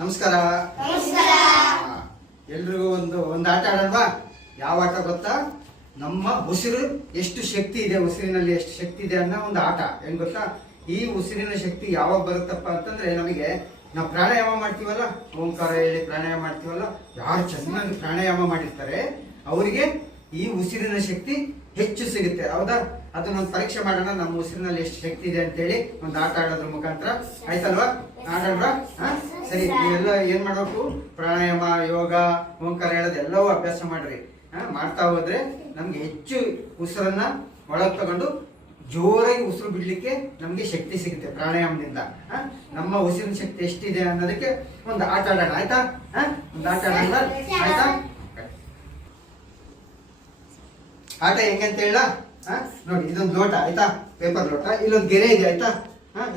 ನಮಸ್ಕಾರ. ಎಲ್ರಿಗೂ ಒಂದು ಆಟ ಆಡಲ್ವಾ? ಯಾವ ಆಟ ಗೊತ್ತಾ? ನಮ್ಮ ಉಸಿರು ಎಷ್ಟು ಶಕ್ತಿ ಇದೆ, ಉಸಿರಿನಲ್ಲಿ ಎಷ್ಟು ಶಕ್ತಿ ಇದೆ ಅನ್ನೋ ಒಂದು ಆಟ. ಏನ್ ಗೊತ್ತಾ? ಈ ಉಸಿರಿನ ಶಕ್ತಿ ಯಾವಾಗ ಬರುತ್ತಪ್ಪ ಅಂತಂದ್ರೆ, ನಮಗೆ ನಾವು ಪ್ರಾಣಾಯಾಮ ಮಾಡ್ತೀವಲ್ಲ, ಓಂಕಾರ ಹೇಳಿ ಪ್ರಾಣಾಯಾಮ ಮಾಡ್ತೀವಲ್ಲ, ಯಾರು ಚೆನ್ನಾಗಿ ಪ್ರಾಣಾಯಾಮ ಮಾಡಿರ್ತಾರೆ ಅವರಿಗೆ ಈ ಉಸಿರಿನ ಶಕ್ತಿ ಹೆಚ್ಚು ಸಿಗುತ್ತೆ. ಹೌದಾ? ಅದನ್ನೊಂದು ಪರೀಕ್ಷೆ ಮಾಡೋಣ, ನಮ್ಮ ಉಸಿರಿನಲ್ಲಿ ಎಷ್ಟು ಶಕ್ತಿ ಇದೆ ಅಂತೇಳಿ ಒಂದು ಆಟ ಆಡೋದ್ರ ಮುಖಾಂತರ. ಆಯ್ತಲ್ವಾ? ಆಡಲ್ವಾ? ಸರಿ, ನೀವೆಲ್ಲ ಏನ್ ಮಾಡ್ಬೇಕು? ಪ್ರಾಣಾಯಾಮ, ಯೋಗ, ಓಂಕಾರ ಹೇಳೋದು ಎಲ್ಲವೂ ಅಭ್ಯಾಸ ಮಾಡ್ರಿ. ಮಾಡ್ತಾ ಹೋದ್ರೆ ನಮ್ಗೆ ಹೆಚ್ಚು ಉಸಿರನ್ನ ಒಳಗೆ ತಗೊಂಡು ಜೋರಾಗಿ ಉಸಿರು ಬಿಡ್ಲಿಕ್ಕೆ ನಮ್ಗೆ ಶಕ್ತಿ ಸಿಗುತ್ತೆ ಪ್ರಾಣಾಯಾಮದಿಂದ. ನಮ್ಮ ಉಸಿರಿನ ಶಕ್ತಿ ಎಷ್ಟಿದೆ ಅನ್ನೋದಕ್ಕೆ ಒಂದು ಆಟ ಆಡೋಣ. ಆಯ್ತಾ? ಒಂದು ಆಟ ಆಡೋಣ. ಆಯ್ತಾ? ಆಟ ಹೆಂಗಂತ ಹೇಳ ನೋಡಿ. ಇದೊಂದು ಲೋಟ, ಆಯ್ತಾ? ಪೇಪರ್ ಲೋಟ. ಇಲ್ಲೊಂದು ಗೆರೆ ಇದೆ, ಆಯ್ತಾ?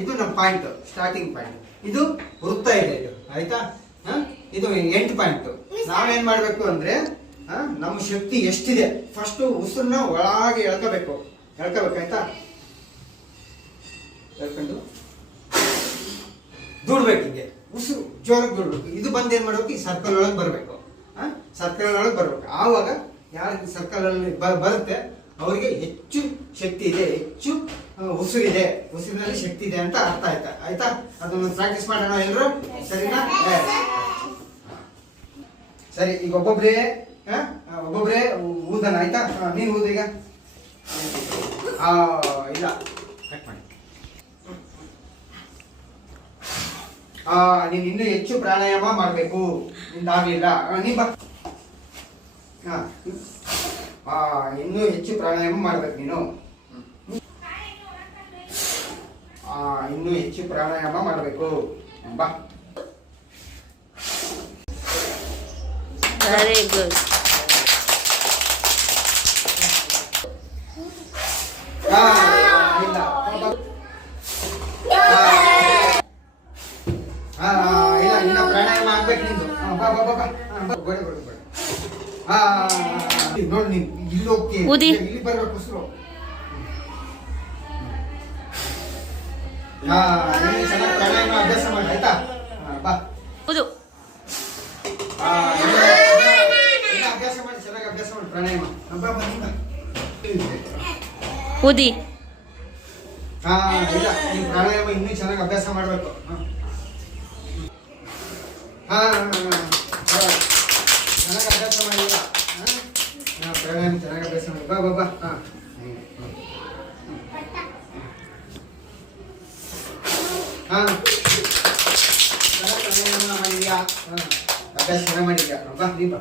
ಇದು ನಮ್ಮ ಪಾಯಿಂಟ್, ಸ್ಟಾರ್ಟಿಂಗ್ ಪಾಯಿಂಟ್. ಇದು ವೃತ್ತ ಇದೆ, ಇದು ಆಯ್ತಾ? ಇದು ಎಂಡ್ ಪಾಯಿಂಟ್. ನಾವೇನ್ ಮಾಡ್ಬೇಕು ಅಂದ್ರೆ, ನಮ್ಮ ಶಕ್ತಿ ಎಷ್ಟಿದೆ ಫಸ್ಟ್ ಉಸಿರನ್ನ ಒಳಗೆ ಎಳ್ಕೋಬೇಕು. ಆಯ್ತಾ? ಎಳ್ಕೊಂಡು ದೂಡ್ಬೇಕು, ಹಿಂಗೆ ಉಸಿರು ಜೋರಾಗಿ ದೂಡ್ಬೇಕು. ಇದು ಬಂದು ಏನ್ ಮಾಡ್ಬೇಕು? ಈ ಸರ್ಕಲ್ ಒಳಗೆ ಬರ್ಬೇಕು. ಸರ್ಕಲ್ ಒಳಗೆ ಬರ್ಬೇಕು. ಆವಾಗ ಯಾರು ಸರ್ಕಲ್ ಅಲ್ಲಿ ಬರುತ್ತೆ ಅವರಿಗೆ ಹೆಚ್ಚು ಶಕ್ತಿ ಇದೆ, ಹೆಚ್ಚು ಉಸಿರಿದೆ, ಉಸಿರಿನಲ್ಲಿ ಶಕ್ತಿ ಇದೆ ಅಂತ ಅರ್ಥ. ಆಯ್ತಾ? ಅದನ್ನ ಪ್ರಾಕ್ಟೀಸ್ ಮಾಡೋಣ ಎಲ್ರು. ಸರಿನಾ? ಸರಿ, ಈಗ ಒಬ್ಬೊಬ್ರೇ ಊದನ. ಆಯ್ತಾ? ನೀನು ಊದ ಈಗ. ಇಲ್ಲ, ಕಟ್ ಮಾಡಿ. ನೀನು ಇನ್ನೂ ಹೆಚ್ಚು ಪ್ರಾಣಾಯಾಮ ಮಾಡ್ಬೇಕು. ನಿಂದಾಗ್ಲಿಲ್ಲ, ನೀ ಬಾ. ಇನ್ನೂ ಹೆಚ್ಚು ಪ್ರಾಣಾಯಾಮ ಮಾಡ್ಬೇಕು ನೀನು. ಇನ್ನೂ ಹೆಚ್ಚು ಪ್ರಾಣಾಯಾಮ ಮಾಡ್ಬೇಕು. ಬಾ. Very good. ಇಲ್ಲ, ಇನ್ನ ಪ್ರಾಣಾಯಾಮ ಆಗ್ಬೇಕು ನಿಂದು. ನೋಡಿ, ನೀನು ಇಲ್ಲಿ ಹೋಗ್ತೀನಿ, ಇಲ್ಲಿ ಬರ್ಬೇಕು ಉಸಿರು. ಚೆನ್ನಾಗಿ ಪ್ರಾಣಾಯಾಮ ಅಭ್ಯಾಸ ಮಾಡಿ. ಆಯ್ತಾ? ಬಾ. ಅಭ್ಯಾಸ ಮಾಡಿ, ಚೆನ್ನಾಗಿ ಅಭ್ಯಾಸ ಮಾಡಿ ಪ್ರಾಣಾಯಾಮ. ಊದಿ. ಇಲ್ಲ, ನೀವು ಪ್ರಾಣಾಯಾಮ ಇನ್ನೂ ಚೆನ್ನಾಗಿ ಅಭ್ಯಾಸ ಮಾಡ್ಬೇಕು. ಚೆನ್ನಾಗಿ ಅಭ್ಯಾಸ ಮಾಡಿಲ್ಲ. ಪ್ರಾಣಾಯಾಮ ಚೆನ್ನಾಗಿ ಅಭ್ಯಾಸ ಮಾಡಿ. ಬಾ. ಪ್ರಾಣಾಯಾಮ ಮಾಡಿದ್ಯಾ? ಅಭ್ಯಾಸ ಚೆನ್ನಾಗಿ ಮಾಡಿದ್ಯಾ? ಬಾ, ನೀ ಬಾ.